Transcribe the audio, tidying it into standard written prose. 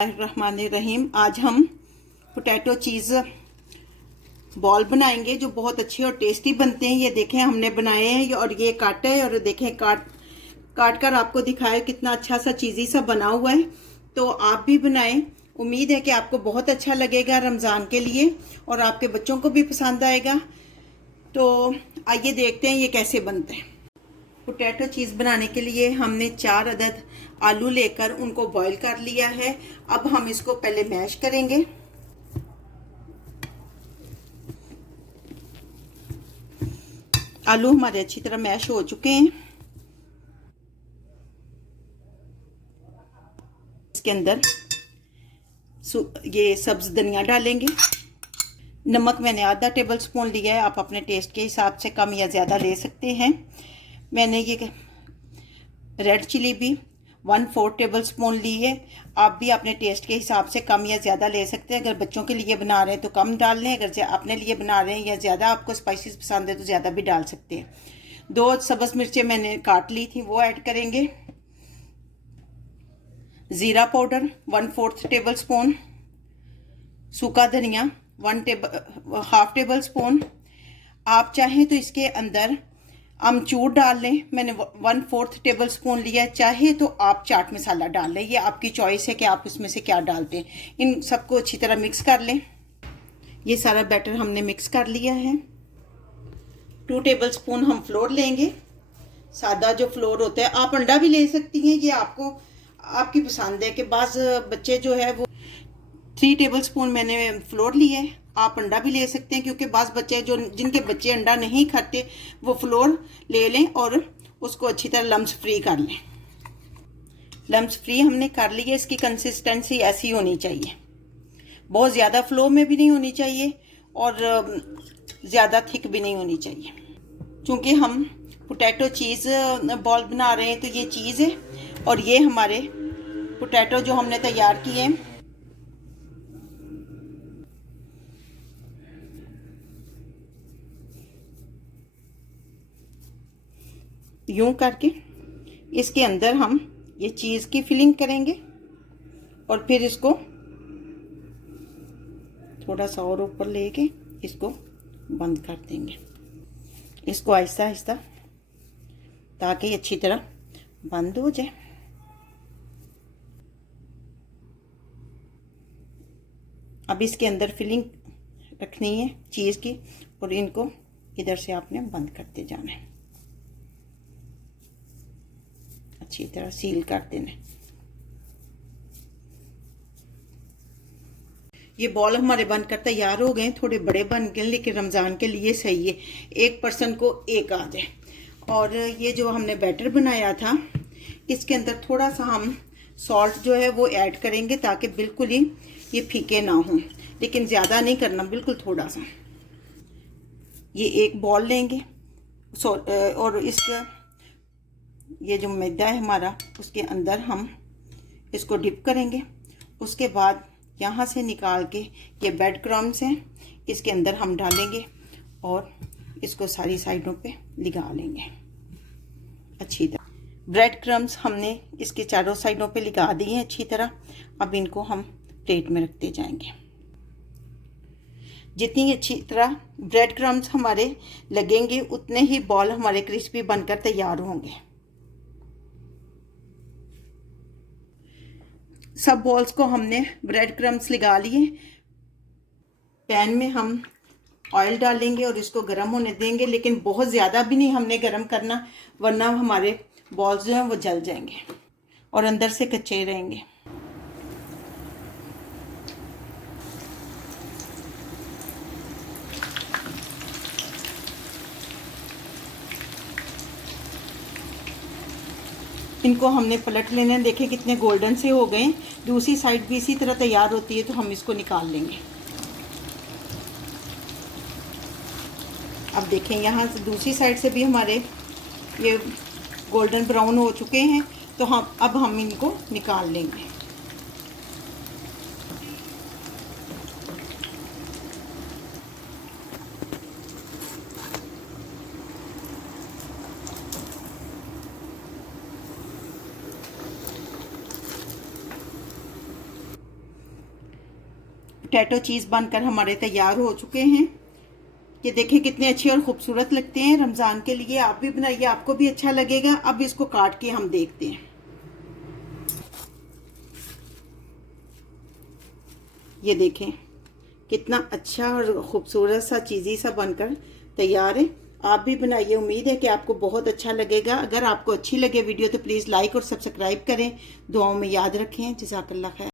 रहीम। आज हम पोटैटो चीज़ बॉल बनाएंगे जो बहुत अच्छे और टेस्टी बनते हैं। ये देखें हमने बनाए हैं और ये काटा है और देखें काट काट कर आपको दिखाया कितना अच्छा सा चीज़ी सा बना हुआ है। तो आप भी बनाएं। उम्मीद है कि आपको बहुत अच्छा लगेगा रमज़ान के लिए और आपके बच्चों को भी पसंद आएगा। तो आइए देखते हैं ये कैसे बनते हैं। पोटैटो चीज़ बनाने के लिए हमने 4 अदद आलू लेकर उनको बॉईल कर लिया है। अब हम इसको पहले मैश करेंगे। आलू हमारे अच्छी तरह मैश हो चुके हैं। इसके अंदर ये सब्ज धनिया डालेंगे। नमक मैंने आधा टेबल स्पून लिया है, आप अपने टेस्ट के हिसाब से कम या ज़्यादा ले सकते हैं। मैंने ये रेड चिली भी 1/4 टेबल स्पून ली है। आप भी अपने टेस्ट के हिसाब से कम या ज़्यादा ले सकते हैं। अगर बच्चों के लिए बना रहे हैं तो कम डाल लें, अगर अपने लिए बना रहे हैं या ज़्यादा आपको स्पाइसेस पसंद है तो ज़्यादा भी डाल सकते हैं। 2 सब्ज़ मिर्चें मैंने काट ली थी, वो ऐड करेंगे। ज़ीरा पाउडर 1/4 टेबल स्पून, सूखा धनिया 1/2 टेबल स्पून। आप चाहें तो इसके अंदर अमचूर डाल लें, मैंने 1/4 टेबल स्पून लिया। चाहे तो आप चाट मसाला डाल लें, ये आपकी चॉइस है कि आप इसमें से क्या डालते हैं। इन सबको अच्छी तरह मिक्स कर लें। ये सारा बैटर हमने मिक्स कर लिया है। 2 टेबल स्पून हम फ्लोर लेंगे, सादा जो फ्लोर होता है। आप अंडा भी ले सकती हैं, ये आपको आपकी पसंद है कि बाज़ बच्चे जो है वो 3 टेबल स्पून मैंने फ्लोर लिया है। आप अंडा भी ले सकते हैं क्योंकि बाज़ बच्चे जिनके बच्चे अंडा नहीं खाते वो फ्लोर ले लें और उसको अच्छी तरह लम्स फ्री कर लें। लम्स फ्री हमने कर लिया। इसकी कंसिस्टेंसी ऐसी होनी चाहिए, बहुत ज़्यादा फ्लो में भी नहीं होनी चाहिए और ज़्यादा थिक भी नहीं होनी चाहिए। क्योंकि हम पोटैटो चीज़ बॉल बना रहे हैं तो ये चीज़ है और ये हमारे पोटैटो जो हमने तैयार किए हैं। यूं करके इसके अंदर हम ये चीज़ की फिलिंग करेंगे और फिर इसको थोड़ा सा और ऊपर लेके इसको बंद कर देंगे, इसको आहिस्ता आहिस्ता, ताकि अच्छी तरह बंद हो जाए। अब इसके अंदर फिलिंग रखनी है चीज़ की और इनको इधर से आपने बंद करते जाना है, अच्छी तरह सील कर देना। ये बॉल हमारे बनकर तैयार हो गए। थोड़े बड़े बन गए लेकिन रमज़ान के लिए सही है, एक पर्सन को एक आ जाए। और ये जो हमने बैटर बनाया था इसके अंदर थोड़ा सा हम सॉल्ट जो है वो ऐड करेंगे ताकि बिल्कुल ही ये फीके ना हो, लेकिन ज़्यादा नहीं करना, बिल्कुल थोड़ा सा। ये एक बॉल लेंगे और इसका ये जो मैदा है हमारा उसके अंदर हम इसको डिप करेंगे। उसके बाद यहाँ से निकाल के ये ब्रेड क्रम्स हैं इसके अंदर हम डालेंगे और इसको सारी साइडों पे लगा लेंगे अच्छी तरह। ब्रेड क्रम्स हमने इसके चारों साइडों पे लगा दिए हैं अच्छी तरह। अब इनको हम प्लेट में रखते जाएंगे। जितनी अच्छी तरह ब्रेड क्रम्स हमारे लगेंगे उतने ही बॉल हमारे क्रिस्पी बनकर तैयार होंगे। सब बॉल्स को हमने ब्रेड क्रम्स लगा लिए। पैन में हम ऑयल डालेंगे और इसको गर्म होने देंगे, लेकिन बहुत ज़्यादा भी नहीं हमने गर्म करना, वरना हमारे बॉल्स जो हैं वो जल जाएंगे और अंदर से कच्चे रहेंगे। इनको हमने पलट लेना है। देखें कितने गोल्डन से हो गए। दूसरी साइड भी इसी तरह तैयार होती है तो हम इसको निकाल लेंगे। अब देखें यहाँ से दूसरी साइड से भी हमारे ये गोल्डन ब्राउन हो चुके हैं तो अब हम इनको निकाल लेंगे। पोटैटो चीज़ बनकर हमारे तैयार हो चुके हैं। ये देखें कितने अच्छे और खूबसूरत लगते हैं। रमज़ान के लिए आप भी बनाइए, आपको भी अच्छा लगेगा। अब इसको काट के हम देखते हैं। ये देखें कितना अच्छा और ख़ूबसूरत सा चीज़ी सा बनकर तैयार है। आप भी बनाइए, उम्मीद है कि आपको बहुत अच्छा लगेगा। अगर आपको अच्छी लगे वीडियो तो प्लीज़ लाइक और सब्सक्राइब करें। दुआओं में याद रखें। जज़ाकल्लाह खैर।